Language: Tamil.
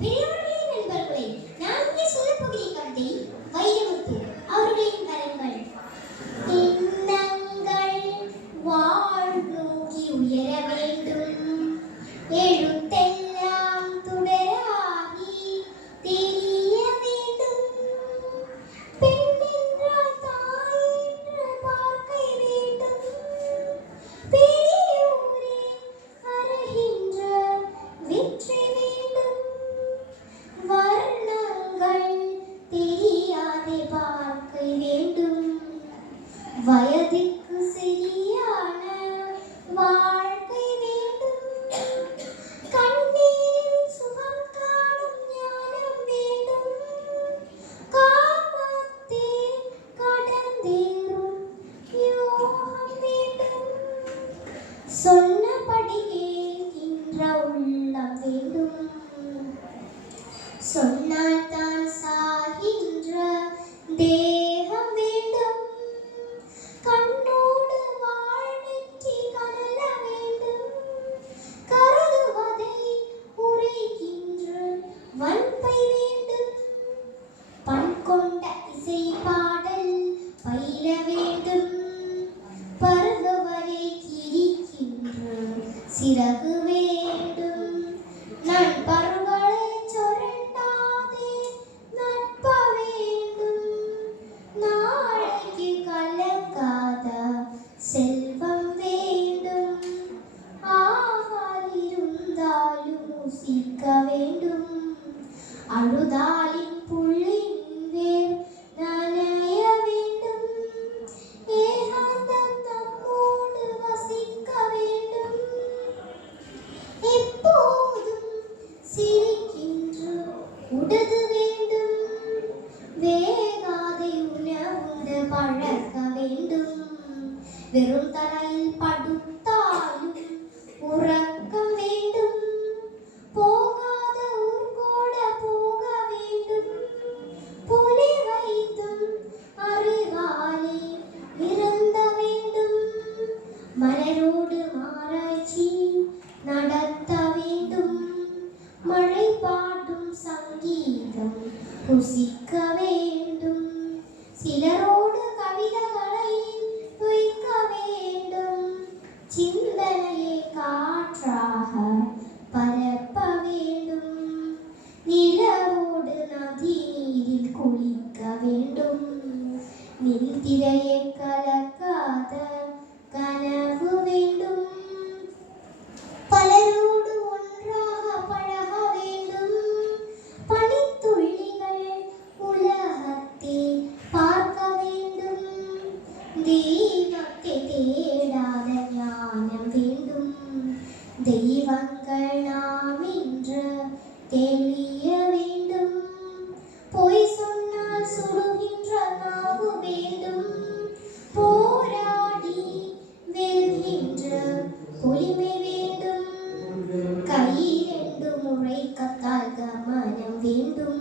பெரியவர்களே, நண்பர்களே, நான் இங்கே சொல்லப் போகிற கவிதை வைரமுத்து அவர்களின் கரங்கள். எண்ணங்கள் வாழ்நோக்கி உயர வேண்டும், எழுத்தெல்லாம் துடராகி தெரிய வேண்டும். பெண் என்றால் தாய் என்று பார்க்க வேண்டும், பெரியோரே அருகின்ற வெற்றி வேண்டும். வர்ணங்கள் தெரியாதே பார்க்க வேண்டும், வயதுக்கு சரியான வாழ்க்கை வேண்டும். கண்ணீரில் சுகம் காணும் ஞானம் வேண்டும், காமத்தை கடந்தேறும் யோகம் வேண்டும். சொன்னபடி கேட்கின்ற உள்ளம் வேண்டும், சொன்னால் தான் சாகின்ற தேகம் வேண்டும். கண்ணோடு வாழ்வெற்றி கனல வேண்டும், கருதுவதை உரைக்கின்ற வன்பை வேண்டும். பண் கொண்ட இசை பாடல் பயில வேண்டும், பருகுவரை கிரிக்கின்ற சிறகு வேண்டும். நண்பர்களை சொரண்டாதே நட்ப வேண்டும், நாளைக்கு கலங்காத செல்வம் வேண்டும். ஆகால் இருந்தாலும் ருசிக்க வேண்டும், அழுதாலின் புள்ளின் வேர் நனைய வேண்டும். ஏகாந்தம் நம்மோடு வசிக்க வேண்டும், எப்போதும் சிரிக்கின்ற உடது வேண்டும். வேகாதை உணவுண்டு பழக்க வேண்டும், வெறும் தரையில் படுத்தாலும் உறக்கம் வேண்டும். போகாத ஊர் கூட போக வேண்டும், புலி வைத்தும் அறிவாலே இருந்த வேண்டும். மலரோடு ஆராய்ச்சி நடத்த வேண்டும், மழை பாடும் சங்கீதம் ருசிக்க வேண்டும். சிலரோடு கவிதைகளை துய்க்க வேண்டும், சிந்தனையை காற்றாக பரப்ப வேண்டும். நிலவோடு நதி நீரில் குளிக்க வேண்டும், நின்திரையை கலக்காத கனவு வேண்டும். பலரோடு ஒன்றாக பழக வேண்டும், பனித்துள்ளிகள் உலகத்தை பார்க்க வேண்டும். தெய்வத்தை தேடாத ஞானம் வேண்டும், தெய்வங்கள் நாம் என்று தெளிய வேண்டும். பொய் சொன்னால் சுடுகின்ற நாவு வேண்டும், போராடி வெல்கின்ற பொலிமை வேண்டும். கை 2 முறை கத்தால் கமனம் வேண்டும்,